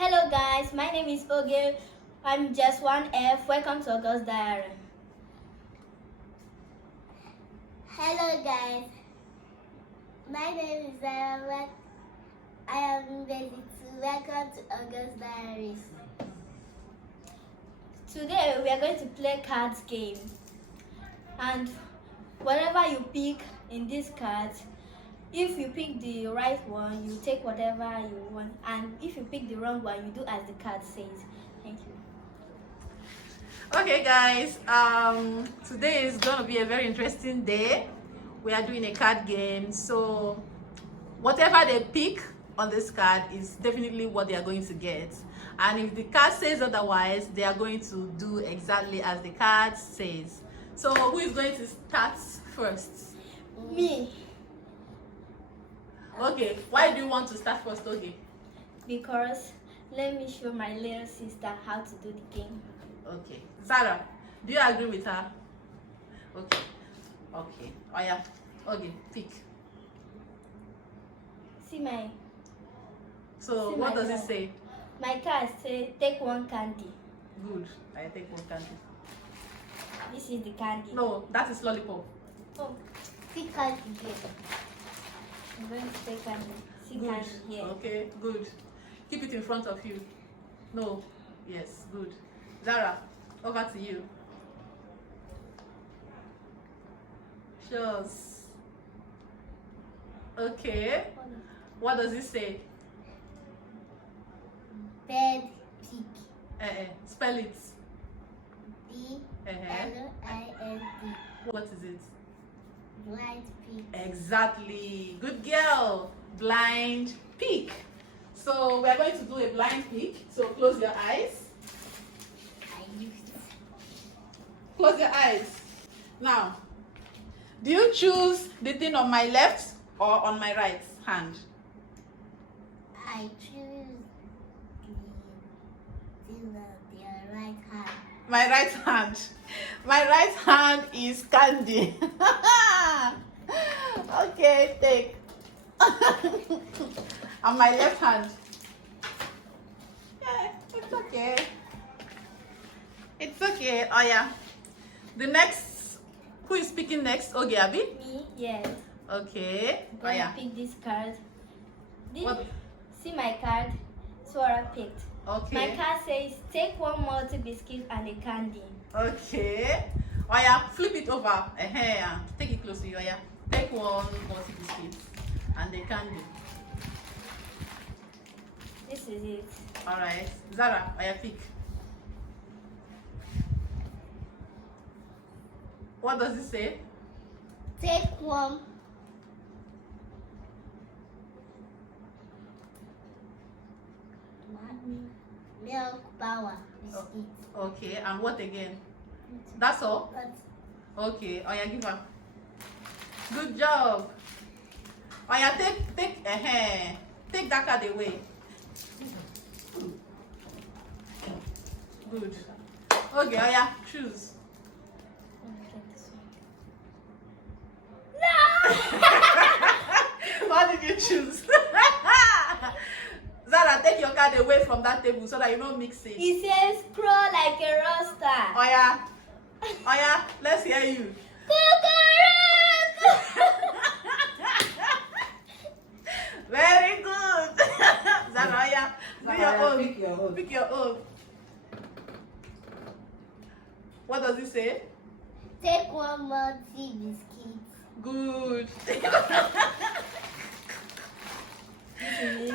Hello guys, my name is Oge. I'm just 1F. Welcome to August Diary. Hello guys, my name is Zara. I am ready to welcome to August Diaries. Today we are going to play cards game. And whatever you pick in this card, if you pick the right one, you take whatever you want. And if you pick the wrong one, you do as the card says. Thank you. Okay guys, today is gonna be a very interesting day. We are doing a card game, so whatever they pick on this card is definitely what they are going to get, and if the card says otherwise, they are going to do exactly as the card says. So who is going to start first? Me, Okay, why do you want to start first? Okay. because let me show my little sister how to do the game. Okay, Zara, do you agree with her? Okay. Oh yeah. Okay, pick. See my So See what my does it card. say? My card says take one candy. Good. I take one candy. This is the candy. No, that is lollipop. Oh, See card again. I'm going to take candy. See Good. candy here. Okay, good. Keep it in front of you. No. Yes, good. Zara, over to you. Shows. Okay. What does it say? Bed pig. Spell it. B-L-I-N-D. What is it? Blind pig. Exactly. Good girl. Blind peek. So we are going to do a blind peek. So close your eyes. I used it. Close your eyes. Now, do you choose the thing on my left or on my right hand? I choose the right hand. My right hand. My right hand is candy. Okay, take. On my left hand. Yeah, it's okay. It's okay. Oh yeah. The next, who is speaking next? Okay, Abi. Me, yes. Okay. Oh Then yeah. I pick this card. This, What? see my card? So I picked. Okay. My card says take one multi biscuit and a candy. Okay. Oh yeah, flip it over. Take it close to you. Oh yeah. Take one multi biscuit and the candy. This is it. Alright. Zara, oh yeah, pick. What does it say? Take one. Milk power biscuit. Okay, and what again? That's all? Okay, oh yeah, give her. Good job. Oh yeah, take that card away. Good. Okay, oh yeah, choose. Let me get this one. No! What did you choose? Zara, take your card away from that table so that you don't mix it. It says crow like a rooster. Oh yeah, let's hear you. Very good. Zara, oh yeah, do your own. Pick your own. Pick your own. What does it say? Take one multi biscuit. Good. This is it.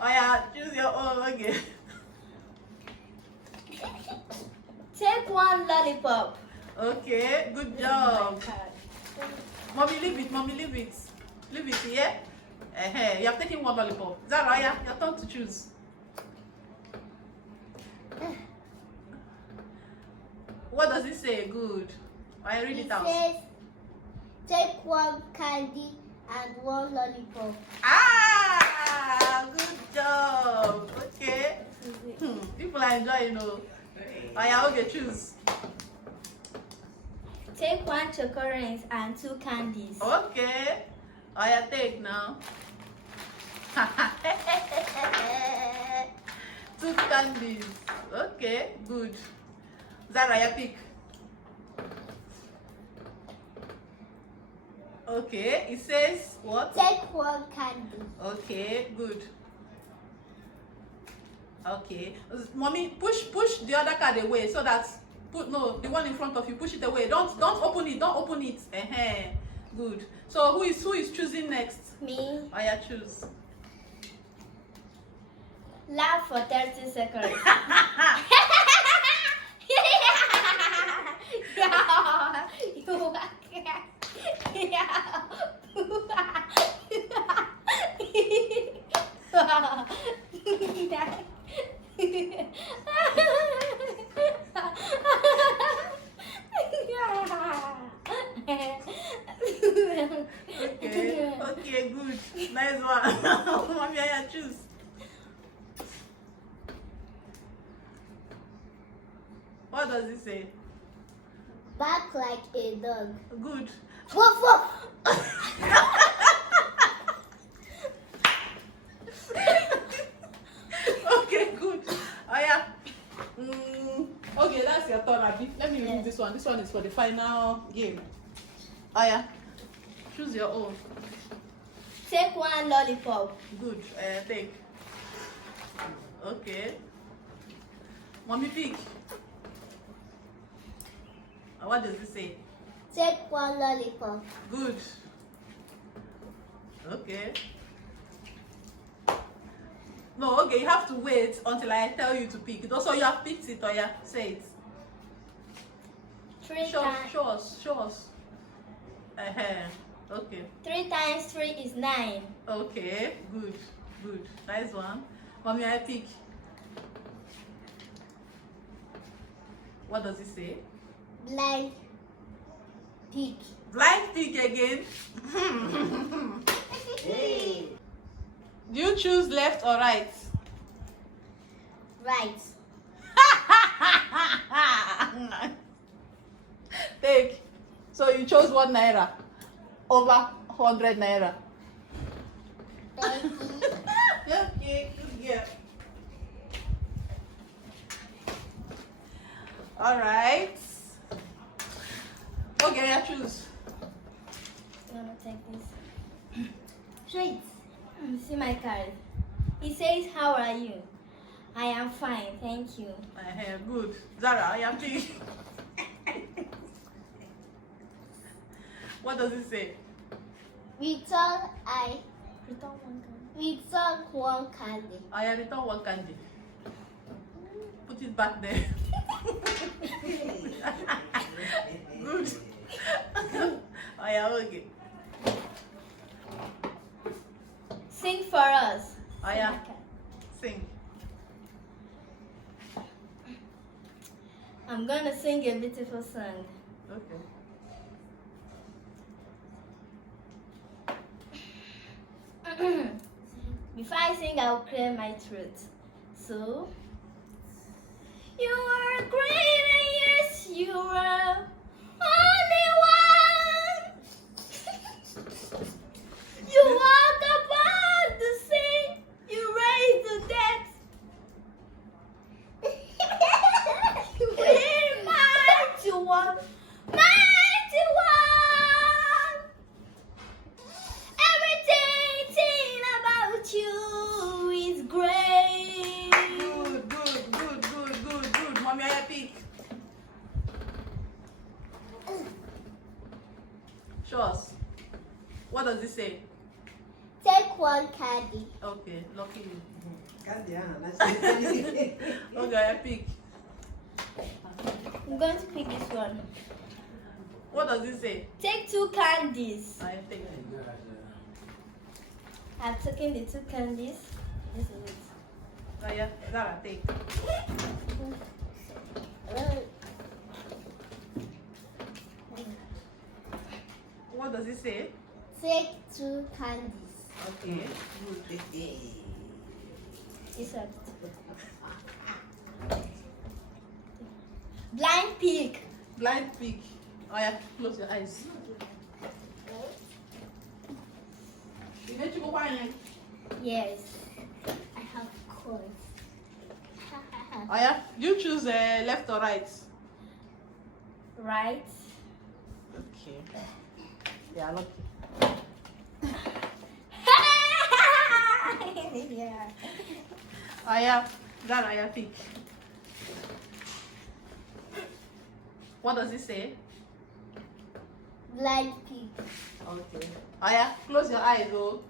Oh yeah, choose your own. Okay. Take one lollipop. Okay, good This is job. my card. Mommy, leave it. Mommy, leave it. Leave it here. You have taken one lollipop. Zara, oh yeah, your turn to choose. What does it say? Good. I read it out. says take one candy and one lollipop. Ah, good job. Okay. This is it. People are enjoying, oh. Oh yeah, okay, choose. Take one chocolate and two candies. Okay. Oh yeah, take now. candies. Okay, good. Zara, you pick. Okay, it says what? Take one candy. Okay, good. Okay, mommy, push the other card away so that the one in front of you, push it away. Don't open it. Don't open it. Good. So who is choosing next? Me. Oh yeah, choose. Laugh for 30 seconds. Okay, good. Nice one. Mommy, yeah, choose. What does it say? Bark like a dog. Good. Woof woof. Okay, good. Oh yeah. Okay, that's your turn, Abby. Let me remove this one. This one is for the final game. Oh yeah. Choose your own. Take one lollipop. Good. Take. Okay. Mommy, pick. What does it say? Take one lollipop. Good. Okay. No, okay, you have to wait until I tell you to pick it. Also, you have picked it, or yeah, say it. Show us. Okay. 3 times 3 is 9. Okay, good. Nice one. Mommy, I pick. What does it say? Blind pig. Blind pick again. Do you choose left or right? Right. Take. So you chose 1 naira over 100 naira. Thank you. Okay, good girl. All right. Okay, I choose. I'm gonna take this. Sweet. See my card. It says, "How are you?" I am fine, thank you. Good. Zara, I am pick. What does it say? Return one candy. I return 1 candy. Put it back there. Good. I am okay. Sing for us. Oh yeah. Sing. I'm gonna sing a beautiful song. Okay. Before I sing, I'll clear my throat. So, you are great, and yes, you are only one. You walk upon the sea, you raise the dead. You very mighty one, mighty one. Everything about you is great. Good. Mommy, I pick. Show us. What does it say? Take 1 candy. Okay, lucky you. Candy, Okay, I pick. I'm going to pick this one. What does it say? Take 2 candies. I take. I've taken the 2 candies. This is it. Oh yeah, Zara, take. What does it say? Take 2 candies. Okay, good. This one. Blind pig. Blind pig. Oh yeah, close your eyes. You need to go find. Yes. I have cold. Oh yeah, you choose left or right. Right. Okay. Yeah, lucky. Yeah. Aya, that Aya pick. What does it say? Blind pig. Okay. Aya, close your eyes, oh.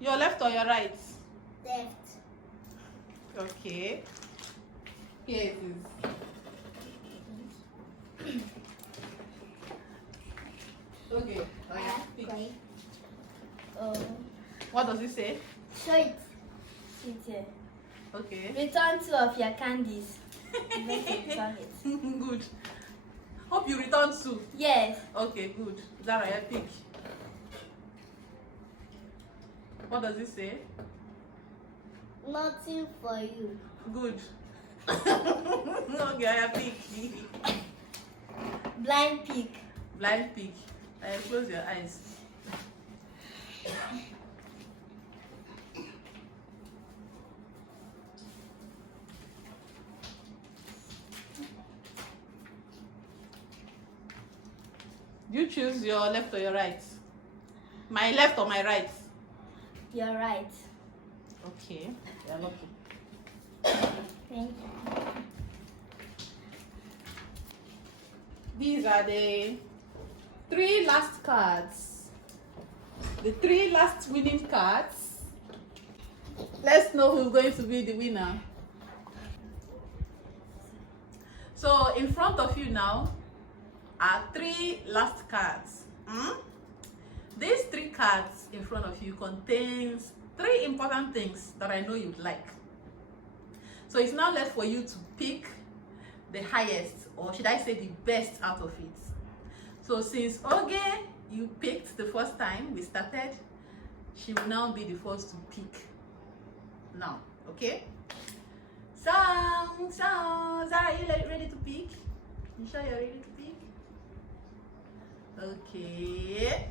Your left or your right? Left. Okay. Here it is. Okay. Aya, pick. Right. What does it say? Show it. Sit Okay. Return 2 of your candies. Let's return it. Good. Hope you return soon. Yes. Okay, good. Zara, I pick. What does it say? Nothing for you. Good. Okay, I pick. Blind pig. Blind pig. Close your eyes. You choose your left or your right? My left or my right? You're right. Okay, you're lucky. Thank you. These are the 3 last cards. The 3 last winning cards. Let's know who's going to be the winner. So in front of you now are 3 last cards. These 3 cards in front of you contains 3 important things that I know you'd like. So it's now left for you to pick the highest, or should I say the best out of it. So since Oge, you picked the first time we started, she will now be the first to pick now, okay? So Zara, are you ready to pick? You sure you're ready to pick? Okay.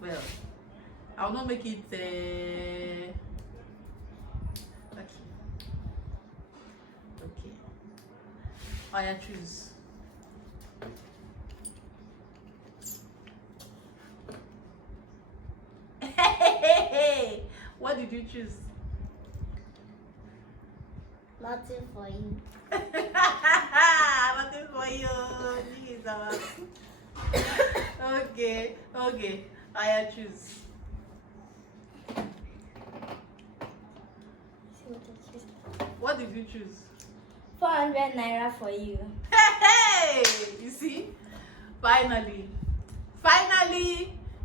Well, I'll not make it okay. I choose. What did you choose? Nothing for you. Nothing for you. Jesus. Okay. I choose. See what I choose. What did you choose? 400 naira for you. Hey! You see? Finally,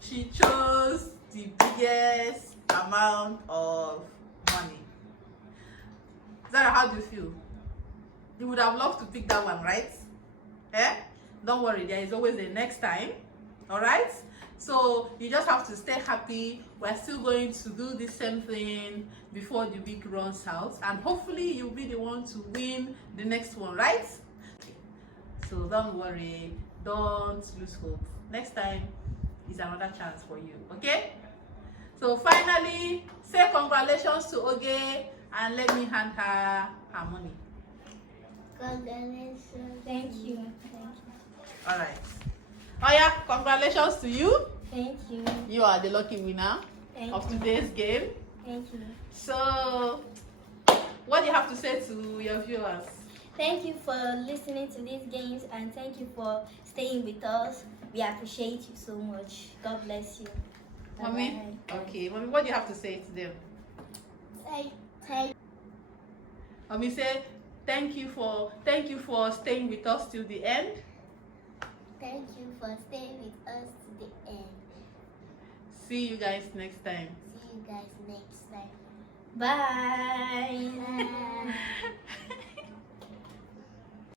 she chose the biggest amount of money. Zara, how do you feel? You would have loved to pick that one, right? Eh? Don't worry, there is always a next time. Alright? So you just have to stay happy. We're still going to do the same thing before the week runs out, and hopefully you'll be the one to win the next one, right? So don't worry, don't lose hope. Next time is another chance for you, okay? So finally, say congratulations to Oge and let me hand her her money. Congratulations. Thank you. All right. Oh yeah, congratulations to you. Thank you. You are the lucky winner Thank of you. today's game. Thank you. So, what do you have to say to your viewers? Thank you for listening to these games, and thank you for staying with us. We appreciate you so much. God bless you. Mommy? Bye-bye. Okay, Mommy, what do you have to say to them? Thank Mommy say thank you for staying with us till the end. you for staying with us to the end. See you guys next time. See you guys next time. Bye. Bye.